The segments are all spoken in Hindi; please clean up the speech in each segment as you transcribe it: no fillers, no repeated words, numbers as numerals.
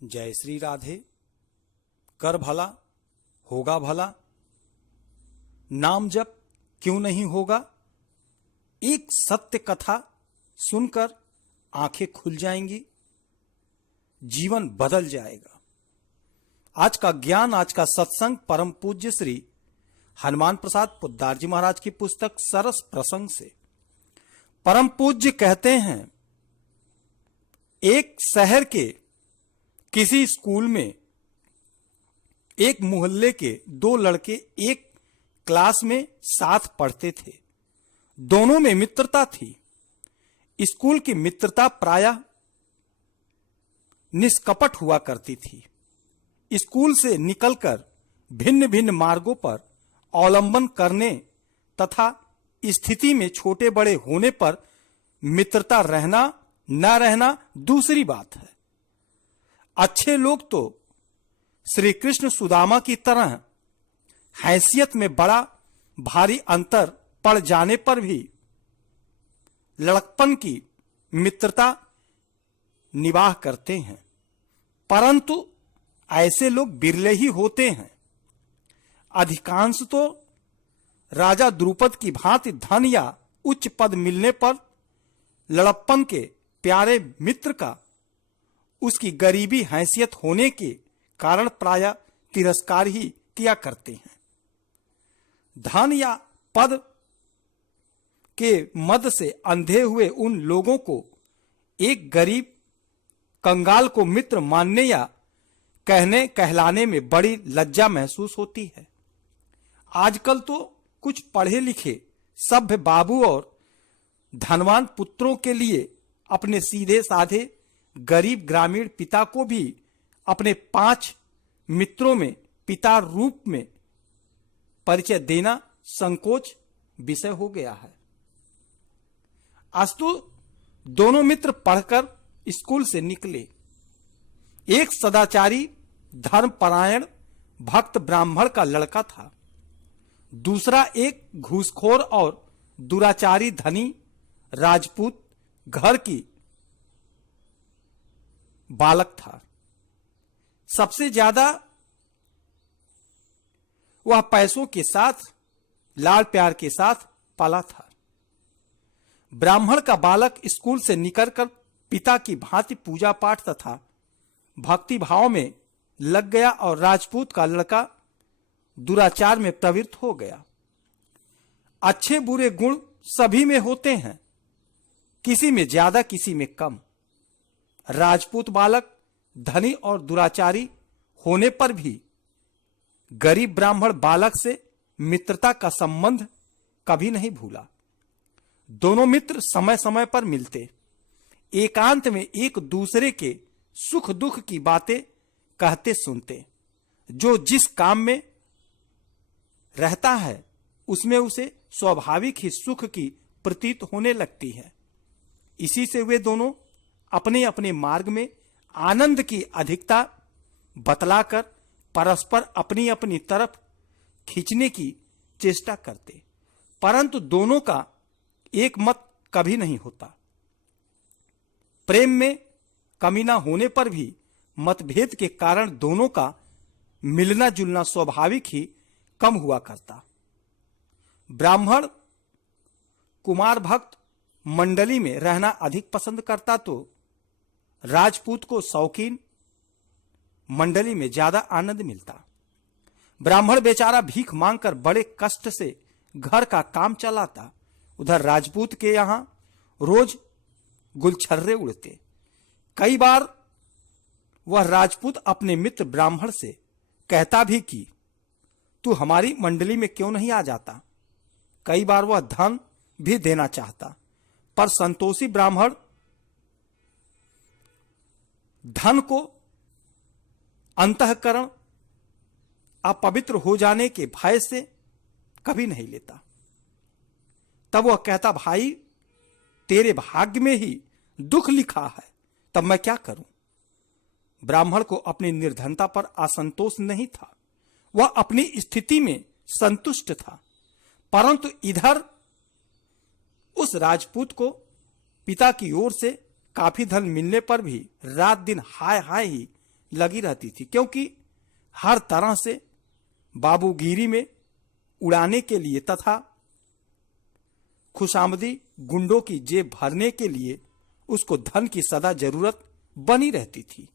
जय श्री राधे। कर भला होगा भला, नाम जप क्यों नहीं होगा। एक सत्य कथा सुनकर आंखें खुल जाएंगी, जीवन बदल जाएगा। आज का ज्ञान, आज का सत्संग परम पूज्य श्री हनुमान प्रसाद पोद्दार जी महाराज की पुस्तक सरस प्रसंग से। परम पूज्य कहते हैं, एक शहर के किसी स्कूल में एक मोहल्ले के दो लड़के एक क्लास में साथ पढ़ते थे। दोनों में मित्रता थी। स्कूल की मित्रता प्रायः निष्कपट हुआ करती थी। स्कूल से निकलकर भिन्न भिन्न मार्गों पर अवलंबन करने तथा स्थिति में छोटे बड़े होने पर मित्रता रहना न रहना दूसरी बात है। अच्छे लोग तो श्री कृष्ण सुदामा की तरह हैसियत में बड़ा भारी अंतर पड़ जाने पर भी लड़कपन की मित्रता निवाह करते हैं, परंतु ऐसे लोग बिरले ही होते हैं। अधिकांश तो राजा द्रुपद की भांति धन या उच्च पद मिलने पर लड़प्पन के प्यारे मित्र का उसकी गरीबी हैसियत होने के कारण प्रायः तिरस्कार ही किया करते हैं। धन या पद के मद से अंधे हुए उन लोगों को एक गरीब कंगाल को मित्र मानने या कहने कहलाने में बड़ी लज्जा महसूस होती है। आजकल तो कुछ पढ़े लिखे सभ्य बाबू और धनवान पुत्रों के लिए अपने सीधे साधे गरीब ग्रामीण पिता को भी अपने 5 मित्रों में पिता रूप में परिचय देना संकोच विषय हो गया है। आज तो दोनों मित्र पढ़कर स्कूल से निकले। एक सदाचारी धर्मपरायण भक्त ब्राह्मण का लड़का था, दूसरा एक घूसखोर और दुराचारी धनी राजपूत घर की बालक था। सबसे ज्यादा वह पैसों के साथ लाड़ प्यार के साथ पाला था। ब्राह्मण का बालक स्कूल से निकलकर पिता की भांति पूजा पाठ तथा भक्ति भाव में लग गया और राजपूत का लड़का दुराचार में प्रवृत्त हो गया। अच्छे बुरे गुण सभी में होते हैं, किसी में ज्यादा किसी में कम। राजपूत बालक धनी और दुराचारी होने पर भी गरीब ब्राह्मण बालक से मित्रता का संबंध कभी नहीं भूला। दोनों मित्र समय समय पर मिलते, एकांत में एक दूसरे के सुख दुख की बातें कहते सुनते। जो जिस काम में रहता है उसमें उसे स्वाभाविक ही सुख की प्रतीत होने लगती है। इसी से वे दोनों अपने अपने मार्ग में आनंद की अधिकता बतलाकर परस्पर अपनी अपनी तरफ खींचने की चेष्टा करते, परंतु दोनों का एक मत कभी नहीं होता। प्रेम में कमी न होने पर भी मतभेद के कारण दोनों का मिलना जुलना स्वाभाविक ही कम हुआ करता। ब्राह्मण कुमार भक्त मंडली में रहना अधिक पसंद करता, तो राजपूत को शौकीन मंडली में ज्यादा आनंद मिलता। ब्राह्मण बेचारा भीख मांगकर बड़े कष्ट से घर का काम चलाता, उधर राजपूत के यहां रोज गुलछर्रे उड़ते। कई बार वह राजपूत अपने मित्र ब्राह्मण से कहता भी कि तू हमारी मंडली में क्यों नहीं आ जाता। कई बार वह धन भी देना चाहता, पर संतोषी ब्राह्मण धन को अंतःकरण अपवित्र हो जाने के भय से कभी नहीं लेता। तब वह कहता, भाई तेरे भाग्य में ही दुख लिखा है, तब मैं क्या करूं। ब्राह्मण को अपनी निर्धनता पर असंतोष नहीं था, वह अपनी स्थिति में संतुष्ट था, परंतु इधर उस राजपूत को पिता की ओर से काफी धन मिलने पर भी रात दिन हाय हाय ही लगी रहती थी, क्योंकि हर तरह से बाबूगिरी में उड़ाने के लिए तथा खुशामदी गुंडों की जेब भरने के लिए उसको धन की सदा जरूरत बनी रहती थी।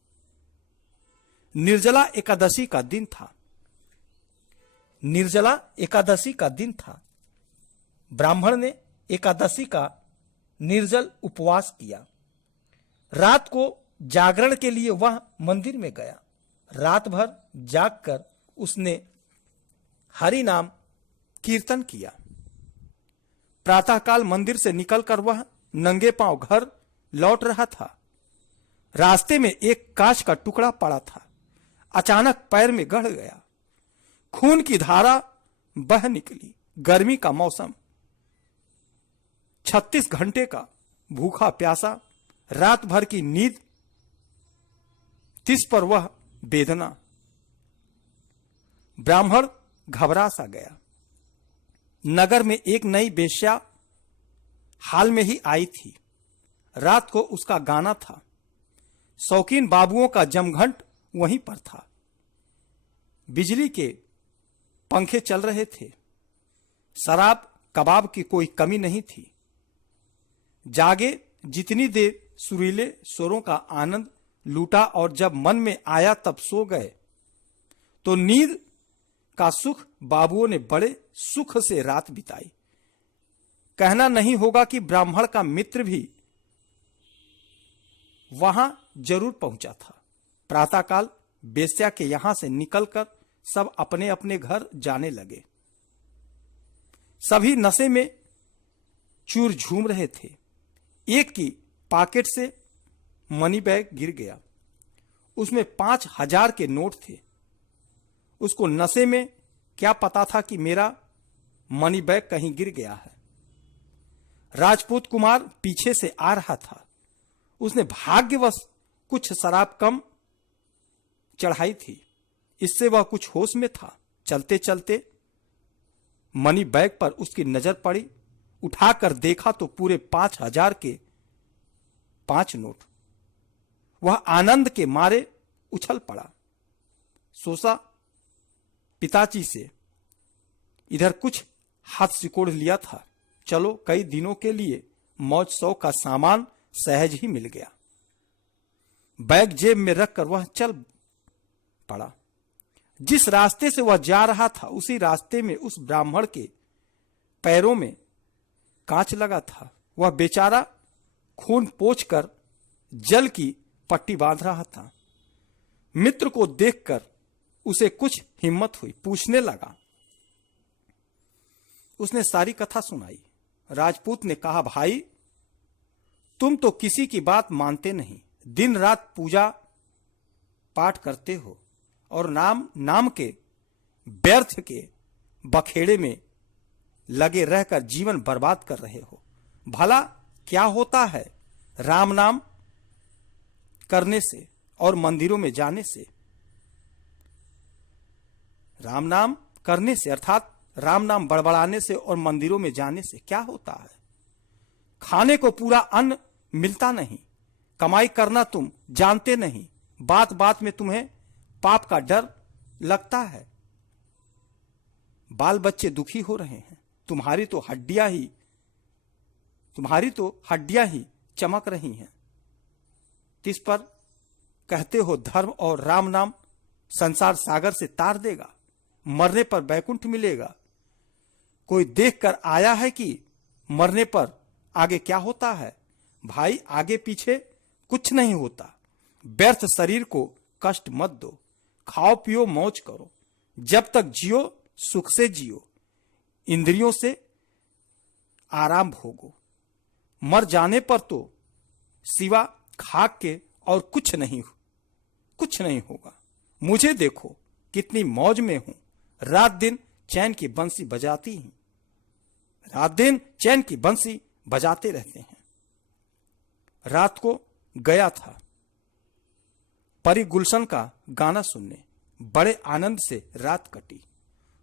निर्जला एकादशी का दिन था। निर्जला एकादशी का दिन था। ब्राह्मण ने एकादशी का निर्जल उपवास किया। रात को जागरण के लिए वह मंदिर में गया। रात भर जागकर उसने हरि नाम कीर्तन किया। प्रातःकाल मंदिर से निकलकर वह नंगे पांव घर लौट रहा था। रास्ते में एक कांच का टुकड़ा पड़ा था। अचानक पैर में गड़ गया। खून की धारा बह निकली। गर्मी का मौसम, 36 घंटे का भूखा प्यासा, रात भर की नींद, तिस पर वह वेदना। ब्राह्मण घबरा सा गया। नगर में एक नई वेश्या हाल में ही आई थी। रात को उसका गाना था। शौकीन बाबुओं का जमघंट वहीं पर था। बिजली के पंखे चल रहे थे। शराब कबाब की कोई कमी नहीं थी। जागे जितनी देर सुरीले स्वरों का आनंद लूटा और जब मन में आया तब सो गए। तो नींद का सुख बाबुओं ने बड़े सुख से रात बिताई। कहना नहीं होगा कि ब्राह्मण का मित्र भी वहां जरूर पहुंचा था। प्रातःकाल वेश्या के यहां से निकलकर सब अपने अपने घर जाने लगे। सभी नशे में चूर झूम रहे थे। एक की पॉकेट से मनी बैग गिर गया। उसमें 5,000 के नोट थे। उसको नशे में क्या पता था कि मेरा मनी बैग कहीं गिर गया है। राजपूत कुमार पीछे से आ रहा था। उसने भाग्यवश कुछ शराब कम चढ़ाई थी, इससे वह कुछ होश में था। चलते चलते मनी बैग पर उसकी नजर पड़ी। उठाकर देखा तो पूरे 5,000 के 5 नोट। वह आनंद के मारे उछल पड़ा। सोचा पिताजी से इधर कुछ हाथ सिकोड़ लिया था। चलो कई दिनों के लिए मौज शौक का सामान सहज ही मिल गया। बैग जेब में रखकर वह चल पड़ा। जिस रास्ते से वह जा रहा था उसी रास्ते में उस ब्राह्मण के पैरों में कांच लगा था। वह बेचारा खून पोंछकर जल की पट्टी बांध रहा था। मित्र को देखकर उसे कुछ हिम्मत हुई। पूछने लगा। उसने सारी कथा सुनाई। राजपूत ने कहा, भाई तुम तो किसी की बात मानते नहीं। दिन रात पूजा पाठ करते हो और नाम के व्यर्थ के बखेड़े में लगे रहकर जीवन बर्बाद कर रहे हो। भला क्या होता है राम नाम करने से और मंदिरों में जाने से? राम नाम करने से अर्थात राम नाम बड़बड़ाने से और मंदिरों में जाने से क्या होता है? खाने को पूरा अन्न मिलता नहीं। कमाई करना तुम जानते नहीं। बात बात में तुम्हें पाप का डर लगता है। बाल बच्चे दुखी हो रहे हैं। तुम्हारी तो हड्डियां ही चमक रही हैं। इस पर कहते हो धर्म और राम नाम संसार सागर से तार देगा। मरने पर बैकुंठ मिलेगा। कोई देखकर आया है कि मरने पर आगे क्या होता है? भाई आगे पीछे कुछ नहीं होता। व्यर्थ शरीर को कष्ट मत दो। खाओ पियो मौज करो। जब तक जियो सुख से जियो। इंद्रियों से आराम भोगो। मर जाने पर तो सिवा खाक के और कुछ नहीं होगा। मुझे देखो कितनी मौज में हूं। रात दिन चैन की बंसी बजाती हूं। रात दिन चैन की बंसी बजाते रहते हैं। रात को गया था परी गुलशन का गाना सुनने। बड़े आनंद से रात कटी।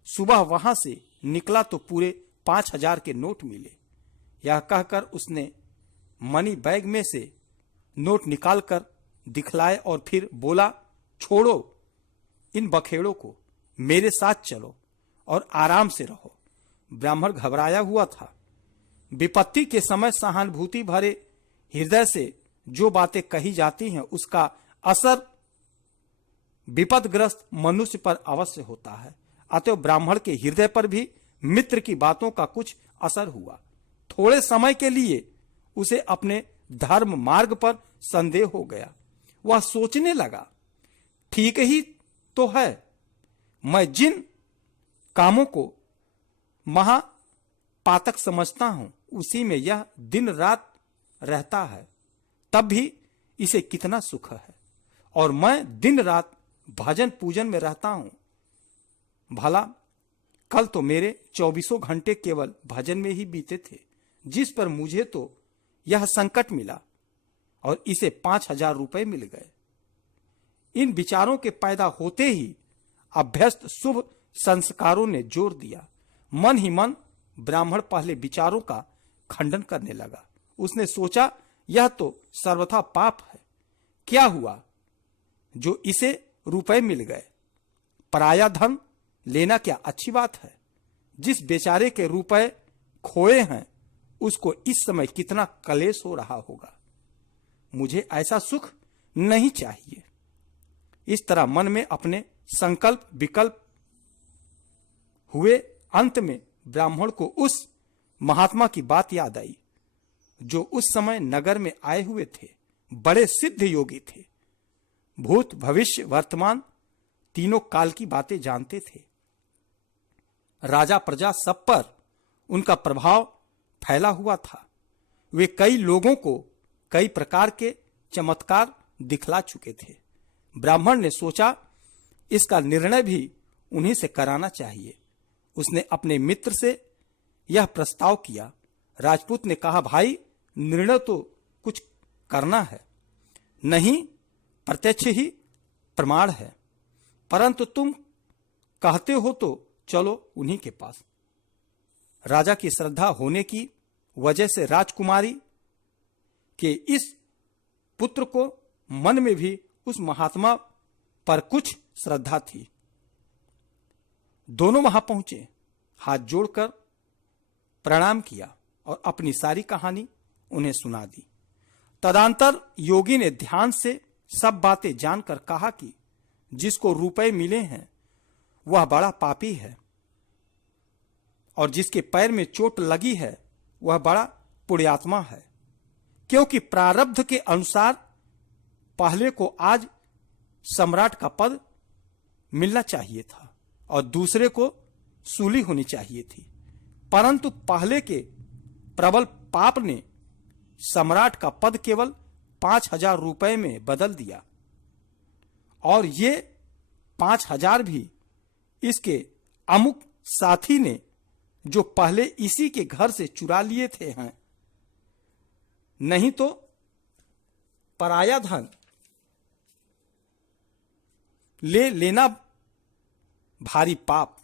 सुबह वहां से निकला तो पूरे 5,000 के नोट मिले। यह कहकर उसने मनी बैग में से नोट निकालकर दिखलाए और फिर बोला, छोड़ो इन बखेड़ों को, मेरे साथ चलो और आराम से रहो। ब्राह्मण घबराया हुआ था। विपत्ति के समय सहानुभूति भरे हृदय से जो बातें कही जाती हैं उसका असर विपदग्रस्त मनुष्य पर अवश्य होता है। अतः ब्राह्मण के हृदय पर भी मित्र की बातों का कुछ असर हुआ। थोड़े समय के लिए उसे अपने धर्म मार्ग पर संदेह हो गया। वह सोचने लगा, ठीक ही तो है, मैं जिन कामों को महापातक समझता हूं उसी में यह दिन रात रहता है, तब भी इसे कितना सुख है। और मैं दिन रात भजन पूजन में रहता हूं। भला कल तो मेरे 24 घंटे केवल भजन में ही बीते थे, जिस पर मुझे तो यह संकट मिला और इसे 5,000 रुपए मिल गए। इन विचारों के पैदा होते ही अभ्यस्त शुभ संस्कारों ने जोर दिया। मन ही मन ब्राह्मण पहले विचारों का खंडन करने लगा। उसने सोचा, यह तो सर्वथा पाप है। क्या हुआ जो इसे रुपए मिल गए? पराया धन लेना क्या अच्छी बात है? जिस बेचारे के रुपए खोए हैं उसको इस समय कितना कलेश हो रहा होगा। मुझे ऐसा सुख नहीं चाहिए। इस तरह मन में अपने संकल्प विकल्प हुए। अंत में ब्राह्मण को उस महात्मा की बात याद आई जो उस समय नगर में आए हुए थे। बड़े सिद्ध योगी थे। भूत भविष्य वर्तमान तीनों काल की बातें जानते थे। राजा प्रजा सब पर उनका प्रभाव फैला हुआ था। वे कई लोगों को कई प्रकार के चमत्कार दिखला चुके थे। ब्राह्मण ने सोचा, इसका निर्णय भी उन्हीं से कराना चाहिए। उसने अपने मित्र से यह प्रस्ताव किया। राजपूत ने कहा, भाई, निर्णय तो कुछ करना है, नहीं प्रत्यक्ष ही प्रमाण है, परंतु तुम कहते हो तो चलो उन्हीं के पास। राजा की श्रद्धा होने की वजह से राजकुमारी के इस पुत्र को मन में भी उस महात्मा पर कुछ श्रद्धा थी। दोनों वहां पहुंचे, हाथ जोड़कर प्रणाम किया और अपनी सारी कहानी उन्हें सुना दी। तदंतर योगी ने ध्यान से सब बातें जानकर कहा कि जिसको रुपए मिले हैं वह बड़ा पापी है और जिसके पैर में चोट लगी है वह बड़ा पुण्यात्मा है, क्योंकि प्रारब्ध के अनुसार पहले को आज सम्राट का पद मिलना चाहिए था और दूसरे को सूली होनी चाहिए थी, परंतु पहले के प्रबल पाप ने सम्राट का पद केवल 5,000 रुपए में बदल दिया और ये 5,000 भी इसके अमुक साथी ने जो पहले इसी के घर से चुरा लिए थे हैं। नहीं तो पराया धन ले लेना भारी पाप,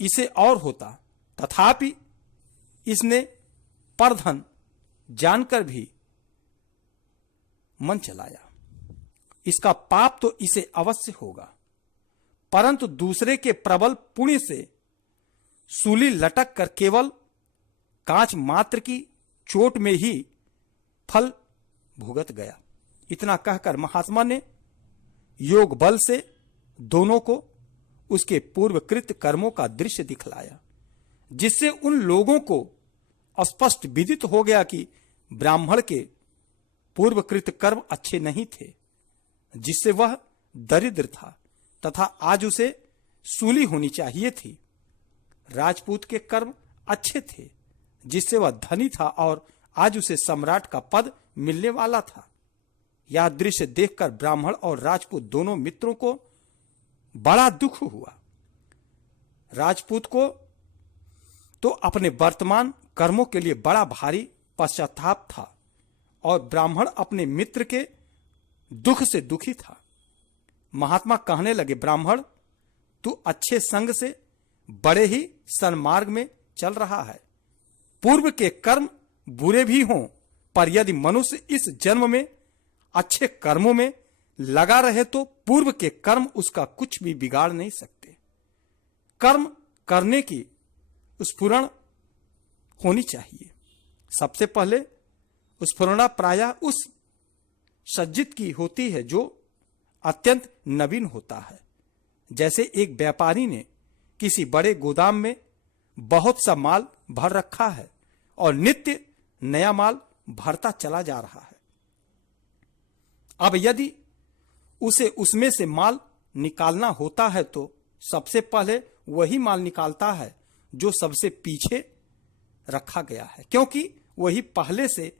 इसे और होता, तथापि इसने परधन जानकर भी मन चलाया। इसका पाप तो इसे अवश्य होगा, परंतु दूसरे के प्रबल पुण्य से सूली लटक कर केवल कांच मात्र की चोट में ही फल भुगत गया। इतना कहकर महात्मा ने योग बल से दोनों को उसके पूर्वकृत कर्मों का दृश्य दिखलाया, जिससे उन लोगों को स्पष्ट विदित हो गया कि ब्राह्मण के पूर्वकृत कर्म अच्छे नहीं थे, जिससे वह दरिद्र था तथा आज उसे सूली होनी चाहिए थी। राजपूत के कर्म अच्छे थे, जिससे वह धनी था और आज उसे सम्राट का पद मिलने वाला था। यह दृश्य देखकर ब्राह्मण और राजपूत दोनों मित्रों को बड़ा दुख हुआ। राजपूत को तो अपने वर्तमान कर्मों के लिए बड़ा भारी पश्चाताप था और ब्राह्मण अपने मित्र के दुख से दुखी था। महात्मा कहने लगे, ब्राह्मण, तू अच्छे संग से बड़े ही सन्मार्ग में चल रहा है। पूर्व के कर्म बुरे भी हों, पर यदि मनुष्य इस जन्म में अच्छे कर्मों में लगा रहे तो पूर्व के कर्म उसका कुछ भी बिगाड़ नहीं सकते। कर्म करने की स्फुरण होनी चाहिए। सबसे पहले स्फुरणा प्रायः उस सज्जित की होती है जो अत्यंत नवीन होता है। जैसे एक व्यापारी ने किसी बड़े गोदाम में बहुत सा माल भर रखा है और नित्य नया माल भरता चला जा रहा है। अब यदि उसे उसमें से माल निकालना होता है तो सबसे पहले वही माल निकालता है जो सबसे पीछे रखा गया है, क्योंकि वही पहले से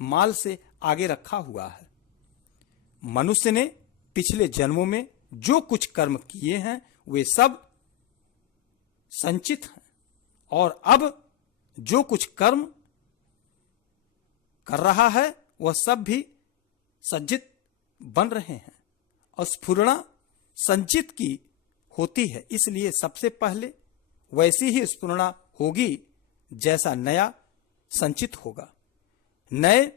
माल से आगे रखा हुआ है। मनुष्य ने पिछले जन्मों में जो कुछ कर्म किए हैं वे सब संचित हैं और अब जो कुछ कर्म कर रहा है वह सब भी सज्जित बन रहे हैं। और स्फुरणा संचित की होती है, इसलिए सबसे पहले वैसी ही स्फुरणा होगी जैसा नया संचित होगा। नए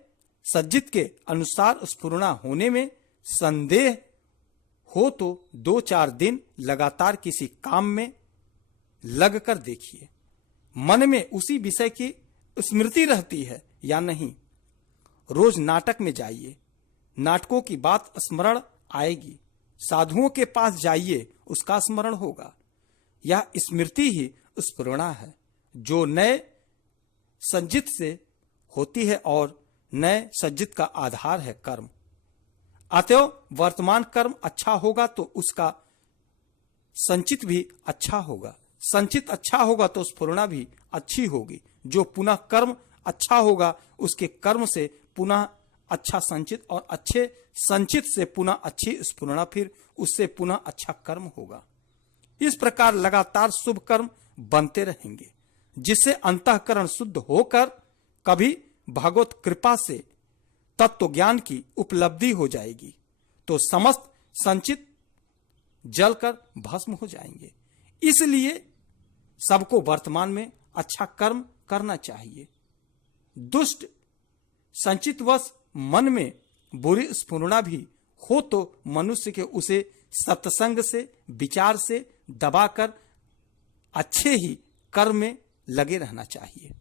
सज्जित के अनुसार स्फुरणा होने में संदेह हो तो 2-4 दिन लगातार किसी काम में लग कर देखिए, मन में उसी विषय की स्मृति रहती है या नहीं। रोज नाटक में जाइए, नाटकों की बात स्मरण आएगी। साधुओं के पास जाइए, उसका स्मरण होगा। यह स्मृति ही स्फुरणा है जो नए संचित से होती है और नए संचित का आधार है कर्म। अतएव वर्तमान कर्म अच्छा होगा तो उसका संचित भी अच्छा होगा, संचित अच्छा होगा तो स्फुरणा भी अच्छी होगी। जो पुनः कर्म अच्छा होगा उसके कर्म से पुनः अच्छा संचित और अच्छे संचित से पुनः अच्छी स्फुरणा, फिर उससे पुनः अच्छा कर्म होगा। इस प्रकार लगातार शुभ कर्म बनते रहेंगे जिससे अंतःकरण शुद्ध होकर कभी भगवत कृपा से तत्व ज्ञान की उपलब्धि हो जाएगी तो समस्त संचित जलकर भस्म हो जाएंगे। इसलिए सबको वर्तमान में अच्छा कर्म करना चाहिए। दुष्ट संचितवश मन में बुरी स्फुरणा भी हो तो मनुष्य के उसे सत्संग से विचार से दबाकर अच्छे ही कर्म में लगे रहना चाहिए।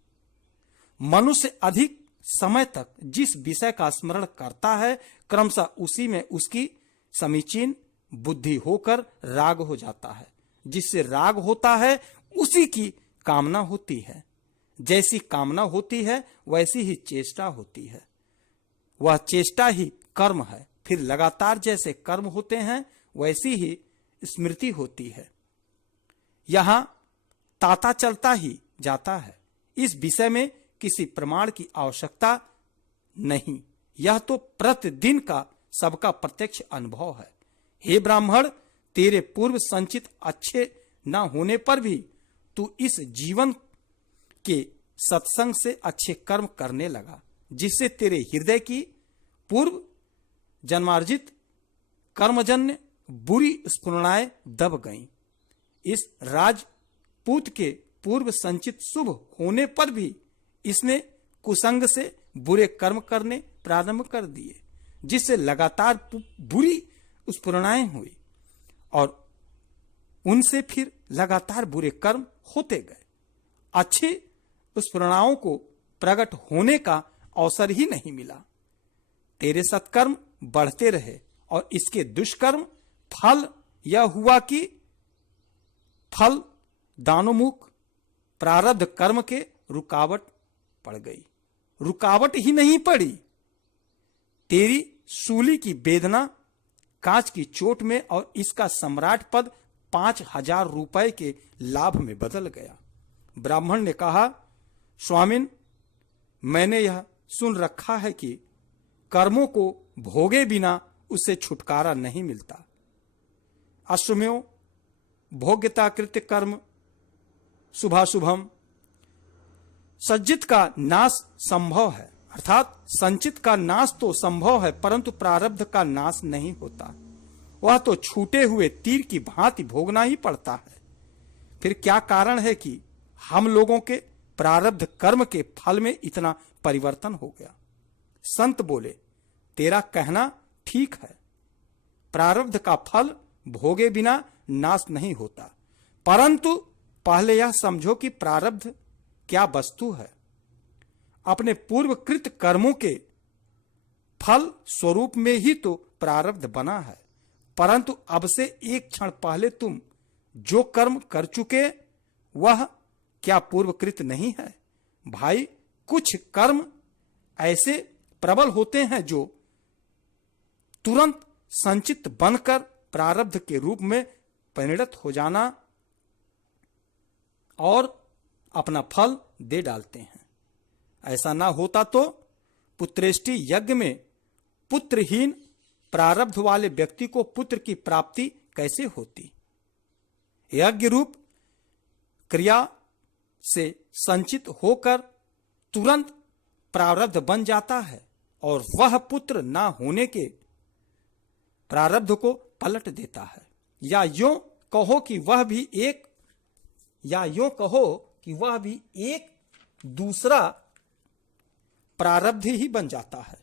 मनुष्य अधिक समय तक जिस विषय का स्मरण करता है क्रमशः उसी में उसकी समीचीन बुद्धि होकर राग हो जाता है। जिससे राग होता है उसी की कामना होती है। जैसी कामना होती है वैसी ही चेष्टा होती है, वह चेष्टा ही कर्म है। फिर लगातार जैसे कर्म होते हैं वैसी ही स्मृति होती है। यहां ताता चलता ही जाता है। इस विषय में किसी प्रमाण की आवश्यकता नहीं, यह तो प्रतिदिन का सबका प्रत्यक्ष अनुभव है। हे ब्राह्मण, तेरे पूर्व संचित अच्छे न होने पर भी तू इस जीवन के सत्संग से अच्छे कर्म करने लगा, जिससे तेरे हृदय की पूर्व जन्मार्जित कर्मजन्य बुरी स्फुरणाएं दब गईं। इस राजपूत के पूर्व संचित शुभ होने पर भी इसने कुसंग से बुरे कर्म करने प्रारंभ कर दिए, जिससे लगातार बुरी स्फुरणाएं हुई और उनसे फिर लगातार बुरे कर्म होते गए। अच्छी स्फुरणाओं को प्रकट होने का अवसर ही नहीं मिला। तेरे सत्कर्म बढ़ते रहे और इसके दुष्कर्म फल यह हुआ कि फल दानोमुख प्रारब्ध कर्म के रुकावट पड़ गई। रुकावट ही नहीं पड़ी, तेरी सूली की वेदना कांच की चोट में और इसका सम्राट पद 5,000 रुपए के लाभ में बदल गया। ब्राह्मण ने कहा, स्वामिन, मैंने यह सुन रखा है कि कर्मों को भोगे बिना उससे छुटकारा नहीं मिलता। अश्वमेव भोग्यता कृत्य कर्म शुभाशुभम। सज्जित का नाश संभव है, अर्थात संचित का नाश तो संभव है परंतु प्रारब्ध का नाश नहीं होता। वह तो छूटे हुए तीर की भांति भोगना ही पड़ता है। फिर क्या कारण है कि हम लोगों के प्रारब्ध कर्म के फल में इतना परिवर्तन हो गया? संत बोले, तेरा कहना ठीक है, प्रारब्ध का फल भोगे बिना नाश नहीं होता, परंतु पहले यह समझो कि प्रारब्ध क्या वस्तु है। अपने पूर्वकृत कर्मों के फल स्वरूप में ही तो प्रारब्ध बना है, परंतु अब से एक क्षण पहले तुम जो कर्म कर चुके वह क्या पूर्वकृत नहीं है। भाई, कुछ कर्म ऐसे प्रबल होते हैं जो तुरंत संचित बनकर प्रारब्ध के रूप में परिणत हो जाना और अपना फल दे डालते हैं। ऐसा ना होता तो पुत्रेष्टि यज्ञ में पुत्रहीन प्रारब्ध वाले व्यक्ति को पुत्र की प्राप्ति कैसे होती। यज्ञ रूप क्रिया से संचित होकर तुरंत प्रारब्ध बन जाता है और वह पुत्र ना होने के प्रारब्ध को पलट देता है, या यूं कहो कि वह भी एक दूसरा प्रारब्ध ही बन जाता है।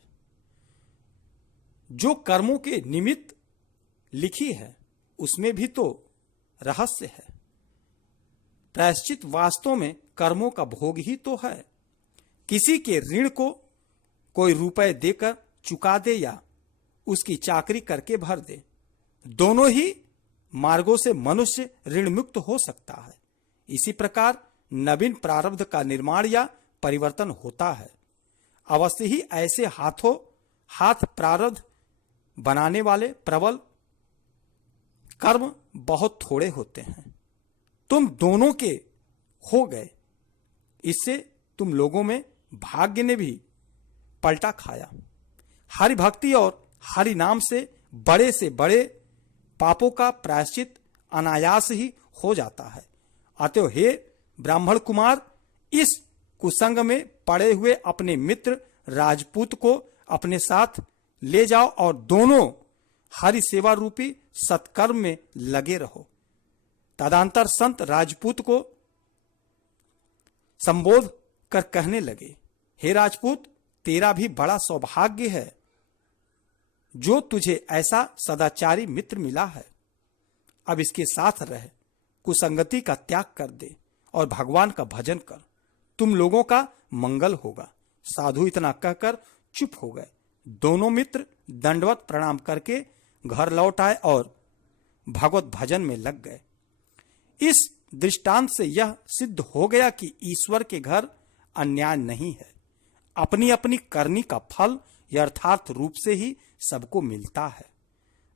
जो कर्मों के निमित्त लिखी है उसमें भी तो रहस्य है। प्रायश्चित वास्तव में कर्मों का भोग ही तो है। किसी के ऋण को कोई रुपए देकर चुका दे या उसकी चाकरी करके भर दे, दोनों ही मार्गों से मनुष्य ऋण मुक्त हो सकता है। इसी प्रकार नवीन प्रारब्ध का निर्माण या परिवर्तन होता है। अवश्य ही ऐसे हाथों हाथ प्रारब्ध बनाने वाले प्रबल कर्म बहुत थोड़े होते हैं। तुम दोनों के हो गए, इससे तुम लोगों में भाग्य ने भी पलटा खाया। हरि भक्ति और हरि नाम से बड़े पापों का प्रायश्चित अनायास ही हो जाता है। अतः हे ब्राह्मण कुमार, इस कुसंग में पड़े हुए अपने मित्र राजपूत को अपने साथ ले जाओ और दोनों हरि सेवा रूपी सत्कर्म में लगे रहो। तदंतर संत राजपूत को संबोध कर कहने लगे, हे राजपूत, तेरा भी बड़ा सौभाग्य है जो तुझे ऐसा सदाचारी मित्र मिला है। अब इसके साथ रह, कुसंगति का त्याग कर दे और भगवान का भजन कर, तुम लोगों का मंगल होगा। साधु इतना कहकर चुप हो गए। दोनों मित्र दंडवत प्रणाम करके घर लौट आए और भगवत भजन में लग गए। इस दृष्टांत से यह सिद्ध हो गया कि ईश्वर के घर अन्याय नहीं है। अपनी अपनी करनी का फल यथार्थ रूप से ही सबको मिलता है।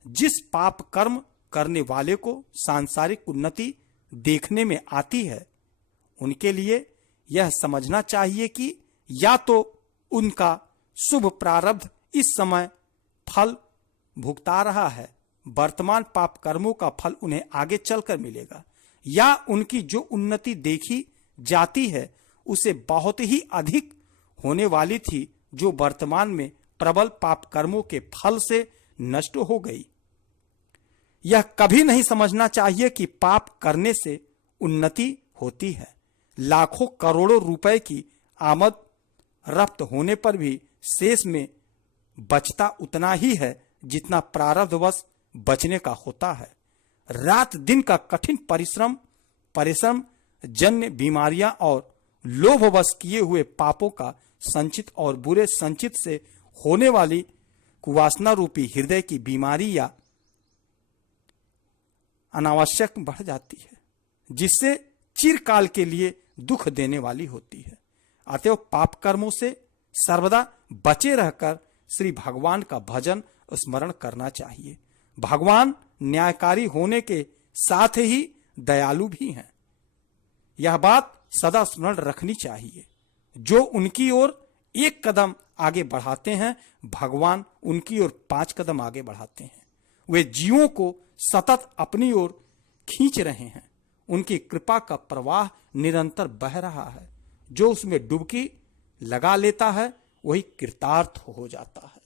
जिस पाप कर्म करने वाले को सांसारिक उन्नति देखने में आती है, उनके लिए यह समझना चाहिए कि या तो उनका शुभ प्रारब्ध इस समय फल भुगता रहा है, वर्तमान पाप कर्मों का फल उन्हें आगे चलकर मिलेगा, या उनकी जो उन्नति देखी जाती है उसे बहुत ही अधिक होने वाली थी, जो वर्तमान में प्रबल पाप कर्मों के फल से नष्ट हो गई। यह कभी नहीं समझना चाहिए कि पाप करने से उन्नति होती है। लाखों करोड़ों रुपए की आमद रफ्त होने पर भी शेष में बचता उतना ही है जितना प्रारब्धवश बचने का होता है। रात दिन का कठिन परिश्रम जन्य बीमारियां और लोभवश किए हुए पापों का संचित और बुरे संचित से होने वाली कुवासना रूपी हृदय की बीमारी या अनावश्यक बढ़ जाती है, जिससे चिरकाल के लिए दुख देने वाली होती है। अतएव पाप कर्मों से सर्वदा बचे रहकर श्री भगवान का भजन स्मरण करना चाहिए। भगवान न्यायकारी होने के साथ ही दयालु भी हैं। यह बात सदा स्मरण रखनी चाहिए। जो उनकी ओर एक कदम आगे बढ़ाते हैं, भगवान उनकी ओर 5 कदम आगे बढ़ाते हैं। वे जीवों को सतत अपनी ओर खींच रहे हैं। उनकी कृपा का प्रवाह निरंतर बह रहा है। जो उसमें डुबकी लगा लेता है वही कृतार्थ हो जाता है।